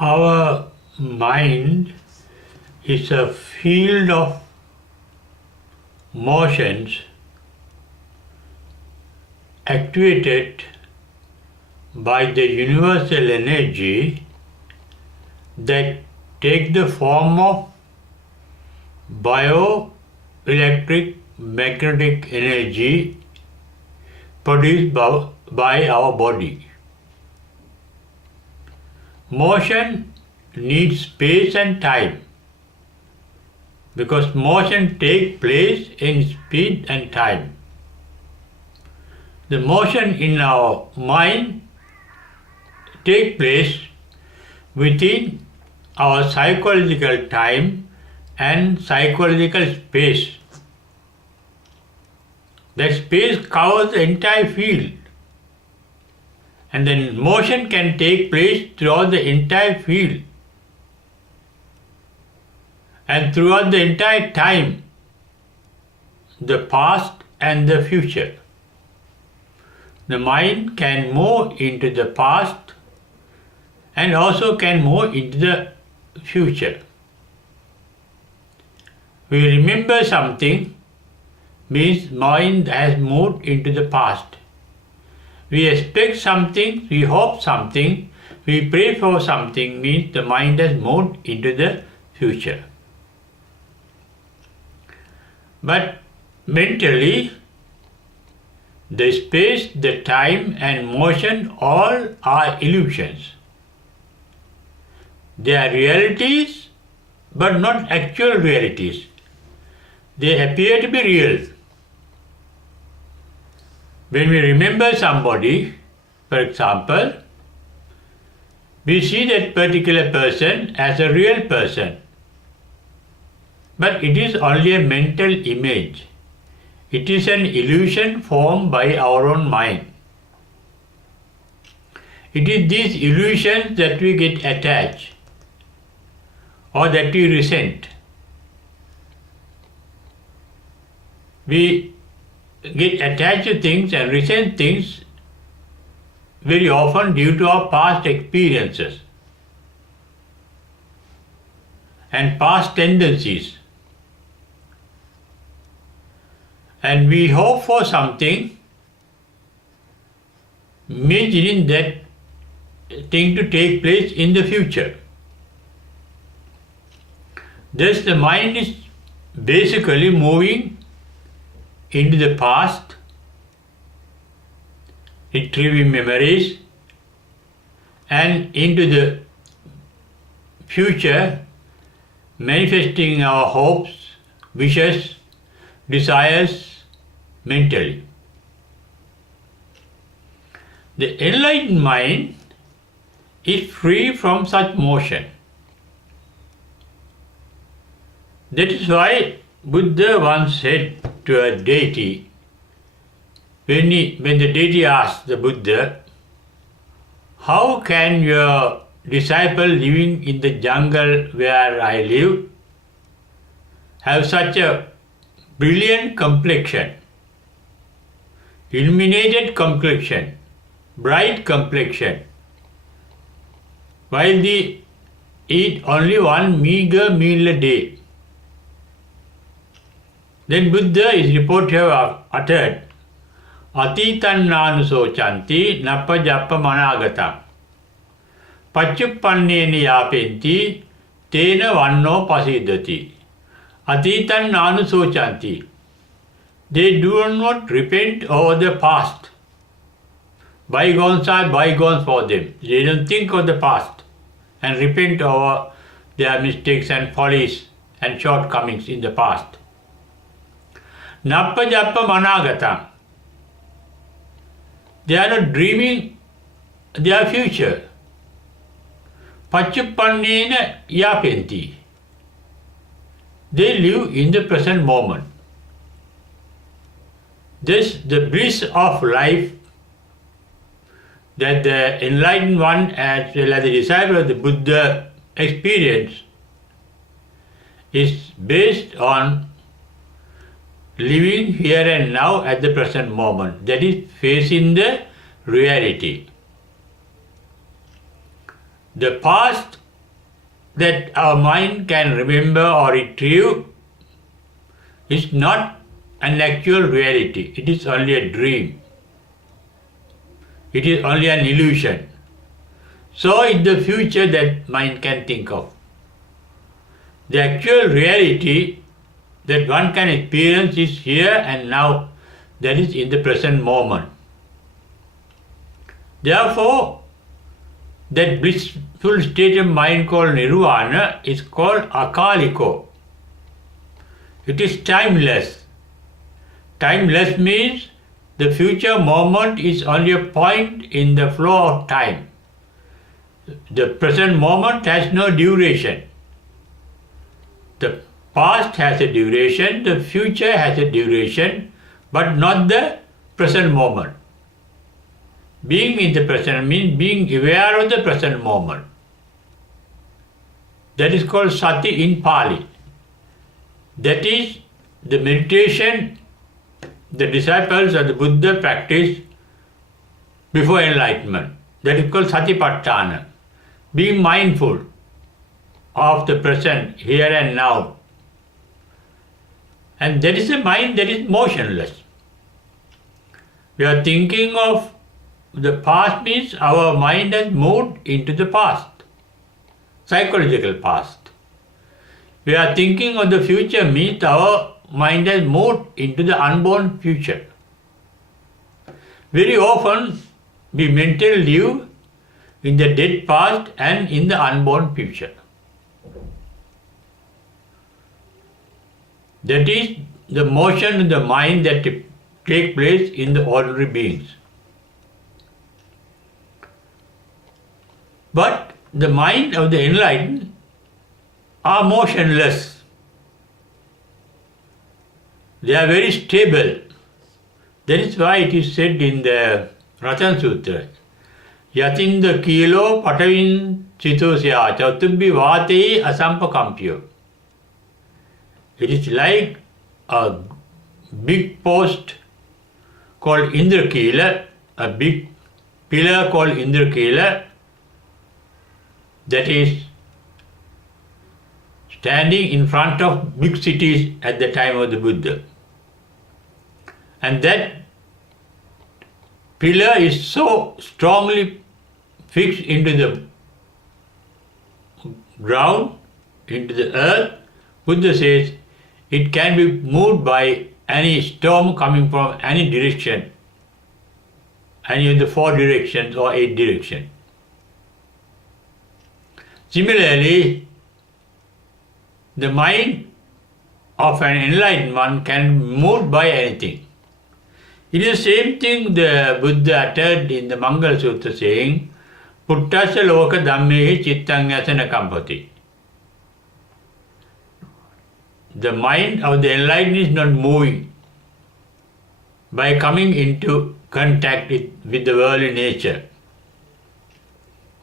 Our mind is a field of motions activated by the universal energy that take the form of bioelectric magnetic energy produced by our body. Motion needs space and time because motion takes place in speed and time. The motion in our mind takes place within our psychological time and psychological space. That space covers the entire field, and then motion can take place throughout the entire field and throughout the entire time, the past and the future. The mind can move into the past and also can move into the future. We remember something means mind has moved into the past. We expect something, we hope something, we pray for something means the mind has moved into the future. But mentally, the space, the time and motion all are illusions. They are realities but not actual realities. They appear to be real. When we remember somebody, for example, we see that particular person as a real person. But it is only a mental image. It is an illusion formed by our own mind. It is these illusions that we get attached or that we resent. We get attached to things and resent things very often due to our past experiences and past tendencies. And we hope for something, imagining that thing to take place in the future. Thus the mind is basically moving into the past, retrieving memories, and into the future, manifesting our hopes, wishes, desires mentally. The enlightened mind is free from such motion. That is why Buddha once said to a deity, when the deity asked the Buddha, how can your disciple living in the jungle where I live have such a brilliant complexion, illuminated complexion, bright complexion, while they eat only one meager meal a day? Then Buddha is reported to have uttered, Atitan nanusochanti napajappa managatam Pachuppanneni yapenti tena vanno pasidati. Atitan nanusochanti. They do not repent over the past. Bygones are bygones for them. They don't think of the past and repent over their mistakes and follies and shortcomings in the past. Nappajappa managatam. They are not dreaming their future. Pachuppannena yapenti. They live in the present moment. This, the bliss of life that the enlightened one as well as the disciple of the Buddha experience is based on living here and now at the present moment. That is facing the reality. The past that our mind can remember or retrieve is not an actual reality. It is only a dream. It is only an illusion. So is the future that mind can think of. The actual reality that one can experience is here and now, that is in the present moment. Therefore, that blissful state of mind called nirvana is called akaliko. It is timeless. Timeless means the future moment is only a point in the flow of time. The present moment has no duration. The past has a duration, the future has a duration, but not the present moment. Being in the present means being aware of the present moment. That is called sati in Pali. That is the meditation the disciples of the Buddha practiced before enlightenment. That is called satipatthana. Being mindful of the present, here and now. And that is a mind that is motionless. We are thinking of the past means our mind has moved into the past, psychological past. We are thinking of the future means our mind has moved into the unborn future. Very often we mentally live in the dead past and in the unborn future. That is the motion in the mind that take place in the ordinary beings. But the mind of the enlightened are motionless. They are very stable. That is why it is said in the Ratan Sutra, Yatinda kilo patavin chitosya chatubbi vate asampakampyo. It is like a big post called Indrakila, a big pillar called Indrakila, that is standing in front of big cities at the time of the Buddha. And that pillar is so strongly fixed into the ground, into the earth, Buddha says it can be moved by any storm coming from any direction, any of the 4 directions or 8 directions. Similarly, the mind of an enlightened one can be moved by anything. It is the same thing the Buddha uttered in the Mangala Sutra saying, Puttasya loka dhammehi chittang yasana kampati. The mind of the enlightened is not moving by coming into contact with the worldly nature.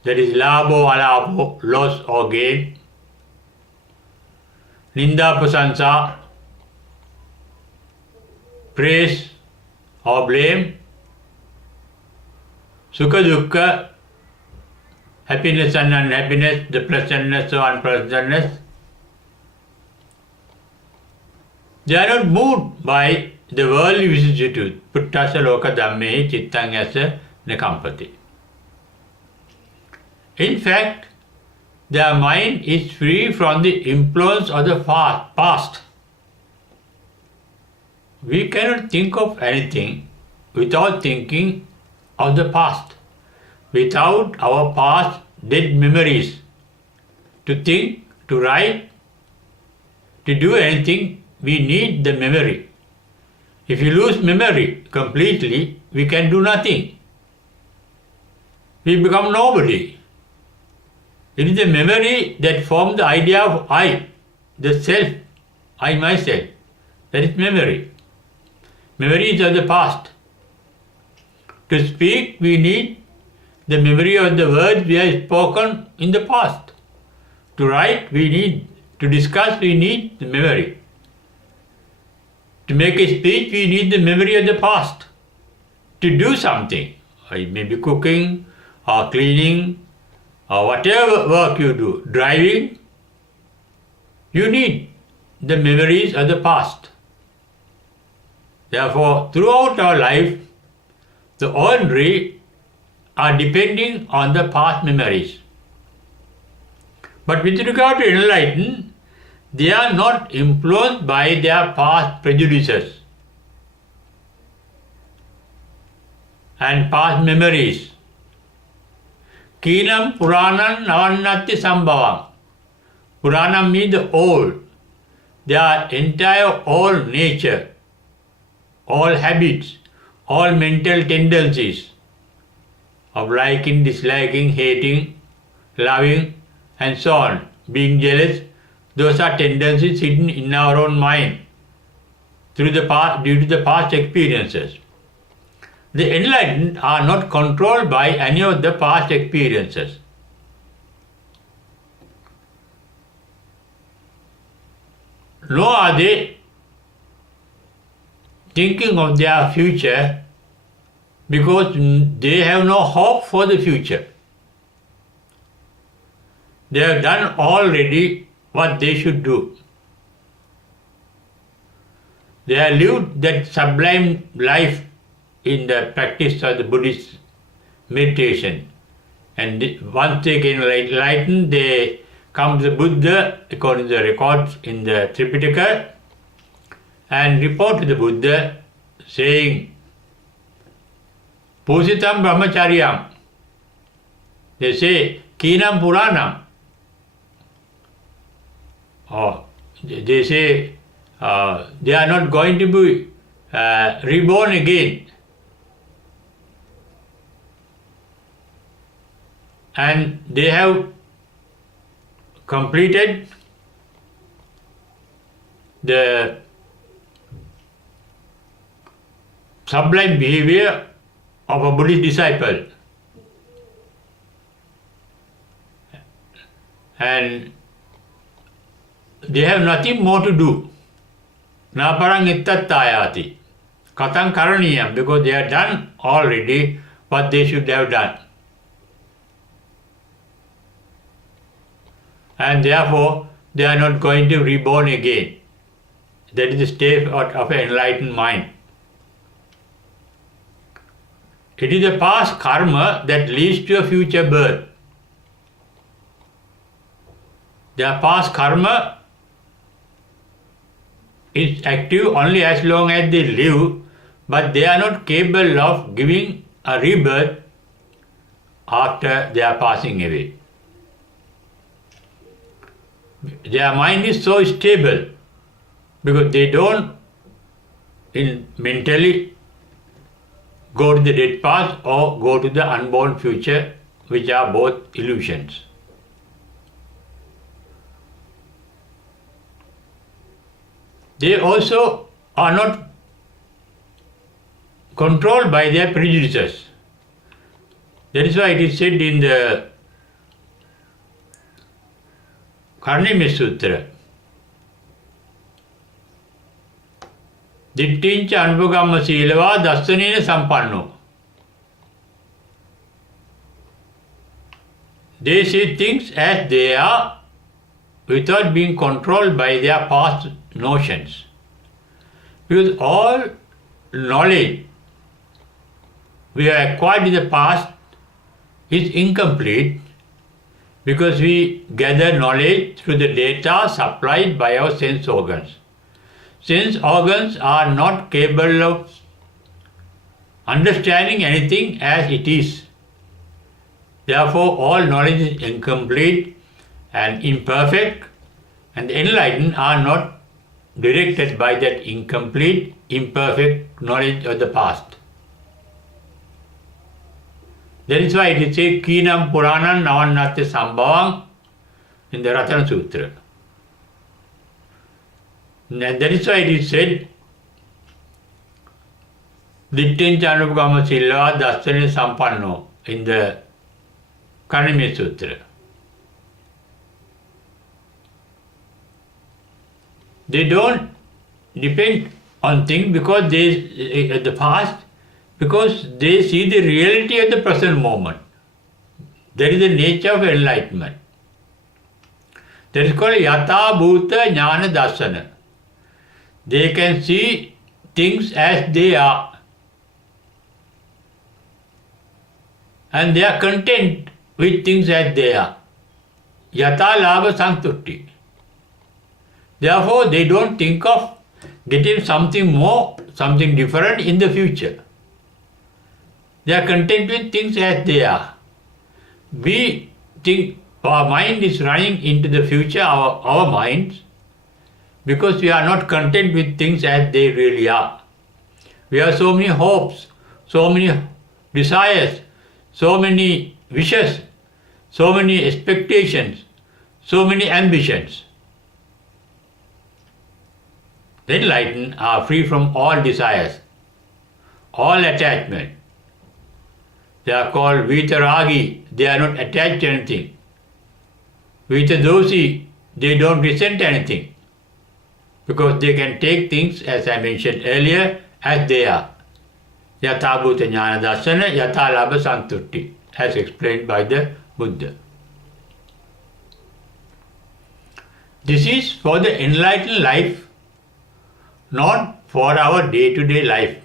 That is labho, alabho, loss or gain, ninda, prasansa, praise or blame, sukha, dukkha, happiness and unhappiness, the pleasantness or unpleasantness. They are not moved by the worldly vicissitude. Puttasya loka dhammehi chittang yasa nekampati. In fact, their mind is free from the influence of the past. We cannot think of anything without thinking of the past, without our past dead memories. To think, to write, to do anything, we need the memory. If you lose memory completely, we can do nothing. We become nobody. It is the memory that forms the idea of I, the self, I myself. That is memory. Memory is of the past. To speak, we need the memory of the words we have spoken in the past. To write, we need. To discuss, we need the memory. To make a speech, we need the memory of the past. To do something, it may be cooking or cleaning or whatever work you do, driving, you need the memories of the past. Therefore, throughout our life, the ordinary are depending on the past memories. But with regard to enlightened, they are not influenced by their past prejudices and past memories. Keenam Puranam Navannatti Sambhavam. Puranam means the old. Their entire old nature, all habits, all mental tendencies of liking, disliking, hating, loving, and so on, being jealous, those are tendencies hidden in our own mind through the past, due to the past experiences. The enlightened are not controlled by any of the past experiences. Nor are they thinking of their future because they have no hope for the future. They have done already what they should do. They have lived that sublime life in the practice of the Buddhist meditation. And once they get enlightened, they come to the Buddha, according to the records in the Tripitaka, and report to the Buddha saying, Positam Brahmacharyam. They say, Keenam Puranam. Or they say, they are not going to be reborn again. And they have completed the sublime behavior of a Buddhist disciple. And they have nothing more to do. Naparang ittattayati. Katang karaniyam, because they have done already what they should have done. And therefore, they are not going to be reborn again. That is the state of an enlightened mind. It is the past karma that leads to a future birth. Their past karma is active only as long as they live, but they are not capable of giving a rebirth after they are passing away. Their mind is so stable because they don't mentally go to the dead past or go to the unborn future, which are both illusions. They also are not controlled by their prejudices. That is why it is said in the Karnimya Sutra, Dittincha Anupagama Silava Dasanena Sampanno. They see things as they are without being controlled by their past notions. Because all knowledge we have acquired in the past is incomplete because we gather knowledge through the data supplied by our sense organs. Sense organs are not capable of understanding anything as it is. Therefore, all knowledge is incomplete and imperfect, and the enlightened are not directed by that incomplete, imperfect knowledge of the past. That is why it is said, Keenam Puranam Navannatti Sambhavam in the Ratana Sutra. And that is why it is said, Dittincha Anupagama Silava Dasanena Sampanno in the Karnimya Sutra. They don't depend on things because the past, because they see the reality of the present moment. That is the nature of enlightenment. That is called Yatha Bhuta Jnana Darsana. They can see things as they are. And they are content with things as they are. Yatha Labha Santutti. Therefore, they don't think of getting something more, something different in the future. They are content with things as they are. We think our mind is running into the future, our minds, because we are not content with things as they really are. We have so many hopes, so many desires, so many wishes, so many expectations, so many ambitions. The enlightened are free from all desires, all attachment. They are called Vitaragi, they are not attached to anything. Vitadosi, they don't resent anything, because they can take things, as I mentioned earlier, as they are. Yatha Bhuta Jnana Darsana, Yatha Labha Santutti, as explained by the Buddha. This is for the enlightened life, not for our day-to-day life.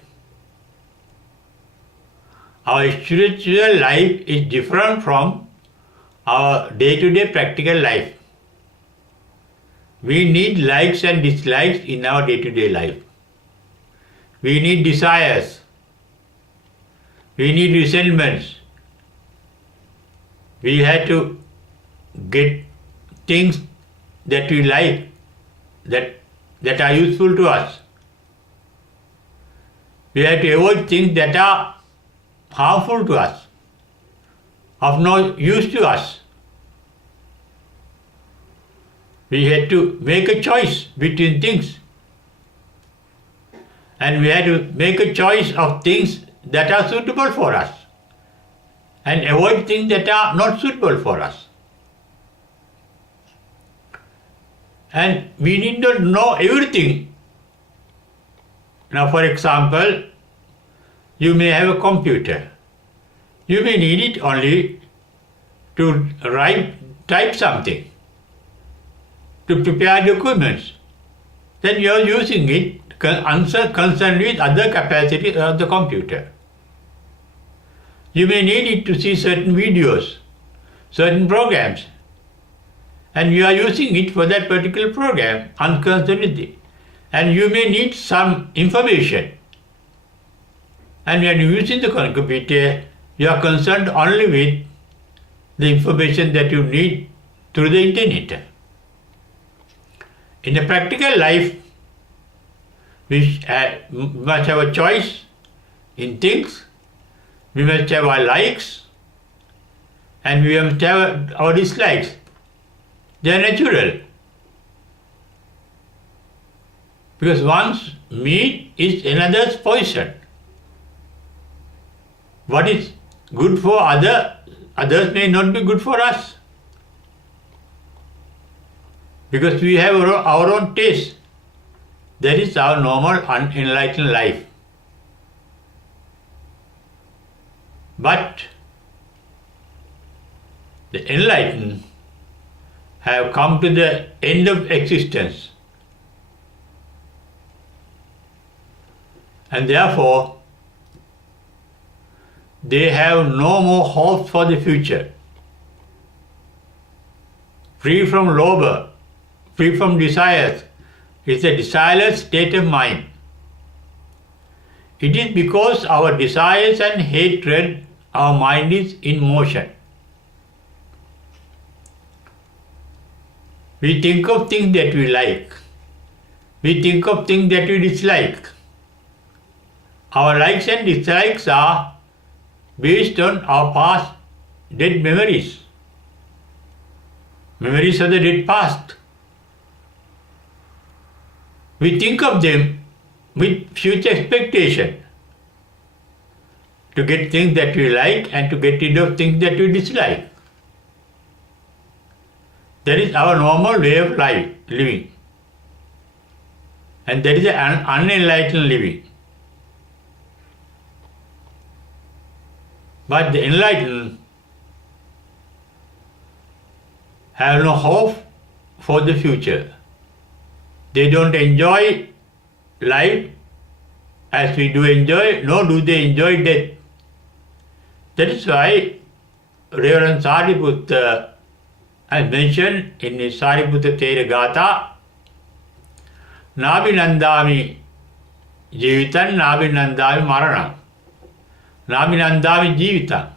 Our spiritual life is different from our day-to-day practical life. We need likes and dislikes in our day-to-day life. We need desires. We need resentments. We have to get things that we like, that are useful to us. We have to avoid things that are harmful to us, of no use to us. We had to make a choice between things. And we had to make a choice of things that are suitable for us and avoid things that are not suitable for us. And we need not know everything. Now, for example, you may have a computer. You may need it only to type something, to prepare documents. Then you are using it concerned with other capacities of the computer. You may need it to see certain videos, certain programs, and you are using it for that particular program unconcernedly. And you may need some information. And when you are using the computer, you are concerned only with the information that you need through the internet. In the practical life, we must have a choice in things, we must have our likes, and we must have our dislikes. They are natural. Because one's meat is another's poison. What is good for others may not be good for us. Because we have our own taste. That is our normal unenlightened life. But the enlightened have come to the end of existence. And therefore, they have no more hopes for the future. Free from lobha, free from desires, it's a desireless state of mind. It is because our desires and hatred, our mind is in motion. We think of things that we like. We think of things that we dislike. Our likes and dislikes are based on our past dead memories. Memories of the dead past. We think of them with future expectation to get things that we like and to get rid of things that we dislike. That is our normal way of living. And that is an unenlightened living. But the enlightened have no hope for the future. They don't enjoy life as we do enjoy, nor do they enjoy death. That is why Reverend Sariputta has mentioned in his Sariputta Thera Gatha, Nabhinandami Jeevitan, Nabhinandami Maranam, Nabhinandami Jeevitan.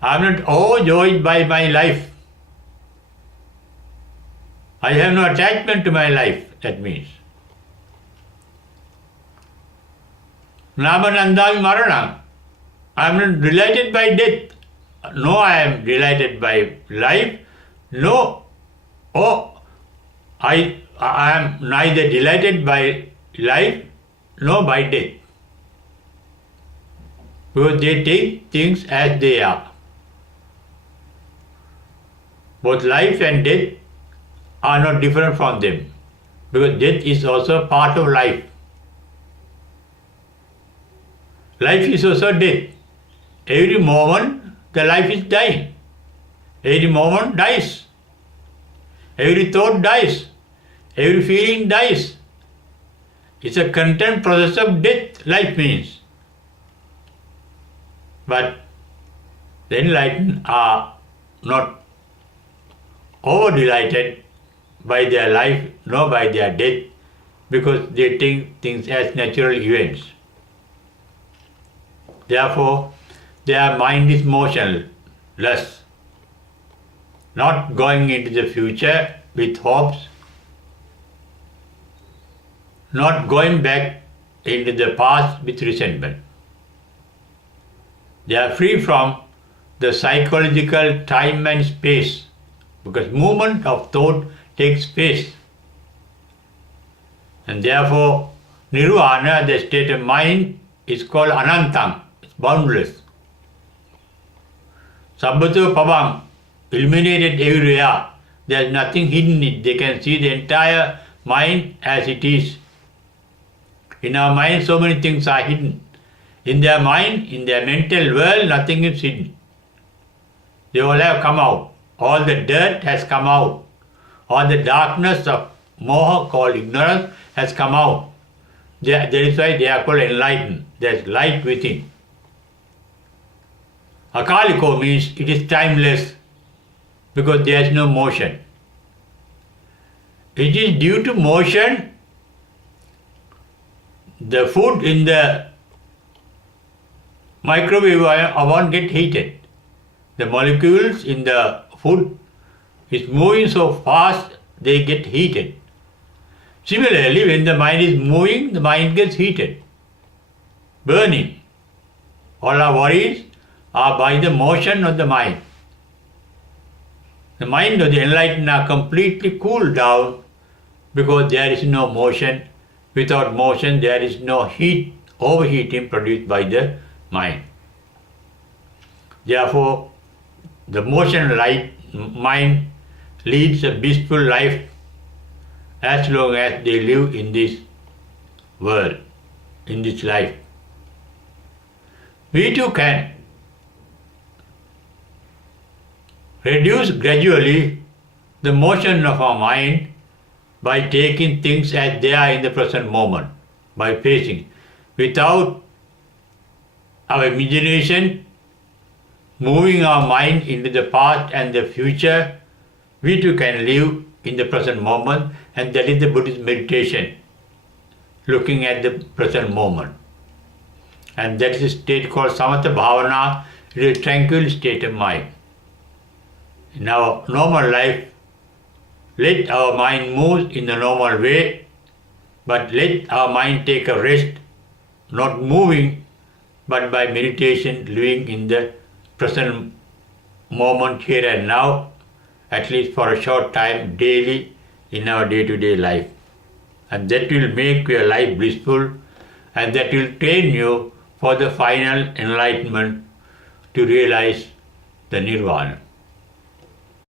I am not overjoyed by my life. I have no attachment to my life, that means. Nabhinandami Maranam. I am not delighted by death. No, I am delighted by life. No, I am neither delighted by life nor by death. Because they take things as they are. Both life and death are not different from them. Because death is also part of life. Life is also death. Every moment the life is dying. Every moment dies. Every thought dies. Every feeling dies. It's a content process of death, life means. But the enlightened are not over-delighted by their life nor by their death, because they take things as natural events. Therefore, their mind is motionless, not going into the future with hopes, not going back into the past with resentment. They are free from the psychological time and space, because movement of thought takes space. And therefore, nirvana, the state of mind, is called anantam, it's boundless. Sabbato Pabam, illuminated everywhere. There is nothing hidden in it. They can see the entire mind as it is. In our mind, so many things are hidden. In their mind, in their mental world, nothing is hidden. They all have come out. All the dirt has come out. All the darkness of moha, called ignorance, has come out. That is why they are called enlightened. There is light within. Akaliko means it is timeless, because there is no motion. It is due to motion, the food in the microwave oven get heated. The molecules in the food is moving so fast, they get heated. Similarly, when the mind is moving, the mind gets heated, burning. All our worries are by the motion of the mind. The mind of the enlightened are completely cooled down, because there is no motion. Without motion, there is no heat, overheating produced by the mind. Therefore, the motion light mind leads a blissful life as long as they live in this world, in this life. We too can reduce gradually the motion of our mind by taking things as they are in the present moment, by facing. Without our imagination moving our mind into the past and the future, we too can live in the present moment, and that is the Buddhist meditation, looking at the present moment. And that is a state called samatha bhavana, it is a tranquil state of mind. In our normal life, let our mind move in the normal way, but let our mind take a rest, not moving, but by meditation, living in the present moment here and now, at least for a short time daily in our day-to-day life. And that will make your life blissful, and that will train you for the final enlightenment to realize the nirvana.